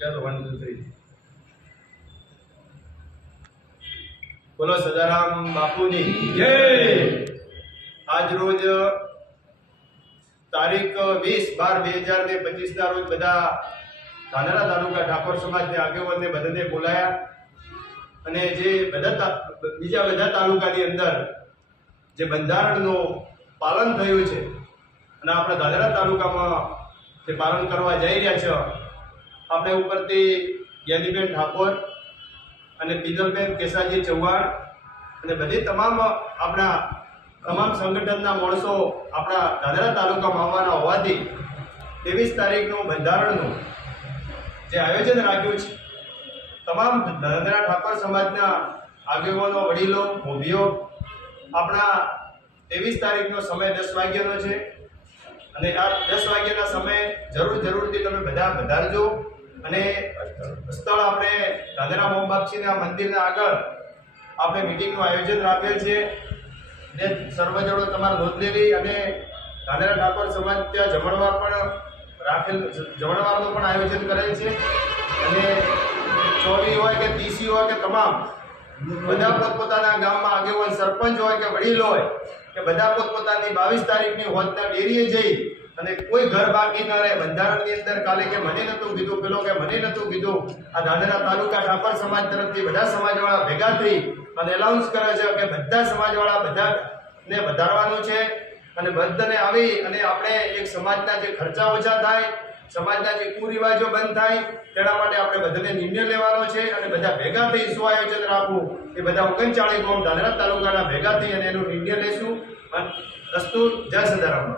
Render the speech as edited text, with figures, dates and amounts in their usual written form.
चलो 1 2 3 बोलो सदाराम बापूनी जय। आज रोज तारीख 20/12/2025 ના રોજ બધા ધાનેરા તાલુકા ઠાકોર સમાજના આગેવાનને બધાને બોલાયા અને જે બીજા બધા તાલુકાની અંદર જે બંધારણનું પાલન થયું છે અને આપણા ધાનેરા તાલુકામાં તે પાલન કરવા જઈ રહ્યા છે, આપણે ઉપરથી જ્ઞાનીબેન ઠાકોર અને પીનલબેન કેસાજી ચૌહાણ અને બધી આપણા તમામ સંગઠનના માણસો આપણા ધાનેરા તાલુકામાં આવવાના હોવાથી 23 તારીખનું બંધારણનું જે આયોજન રાખ્યું છે, તમામ ધાનેરા ઠાકોર સમાજના આગેવાનો, વડીલો, મોભીઓ, આપણા 23 તારીખનો સમય 10 વાગ્યાનો છે અને આ 10 વાગ્યાના સમયે જરૂરથી તમે બધા વધારજો અને સ્થળ આપણે ધાનેરા મોમબાપજીના મંદિરના આગળ આપણે મિટિંગનું આયોજન રાખેલ છે ને સર્વજણો તમારે નોંધ લેવી અને ધાનેરા ઠાકોર સમાજ ત્યાં જમણવારનું પણ આયોજન કરેલ છે અને 24 હોય કે 30 હોય કે તમામ બધા પોતપોતાના ગામમાં આગેવાન, સરપંચ હોય કે વડીલ હોય કે બધા પોતપોતાની 22 તારીખની હોદના ડેરીએ જઈ અને કોઈ ઘર બાકી ન રહે. બંધારણની અંદર કાલે કે મને નહોતું કીધું, પેલો કે મને નહોતું કીધું, આ ધાનેરા તાલુકા ઠાકોર સમાજ તરફથી બધા સમાજવાળા ભેગા થઈ અને એલાઉન્સ કરે છે કે બધા સમાજવાળા બધાને વધારવાનું છે અને બધાને આવી અને આપણે એક સમાજના જે ખર્ચા ઓછા થાય, સમાજના જે કુરિવાજો બંધ થાય તેના માટે આપણે બધાને નિર્ણય લેવાનો છે અને બધા ભેગા થઈ શું આયોજન રાખવું એ બધા 39 ગામ ધાનેરા તાલુકાના ભેગા થઈ અને એનો નિર્ણય લેશું. અસ્તુ. જય સદારામ.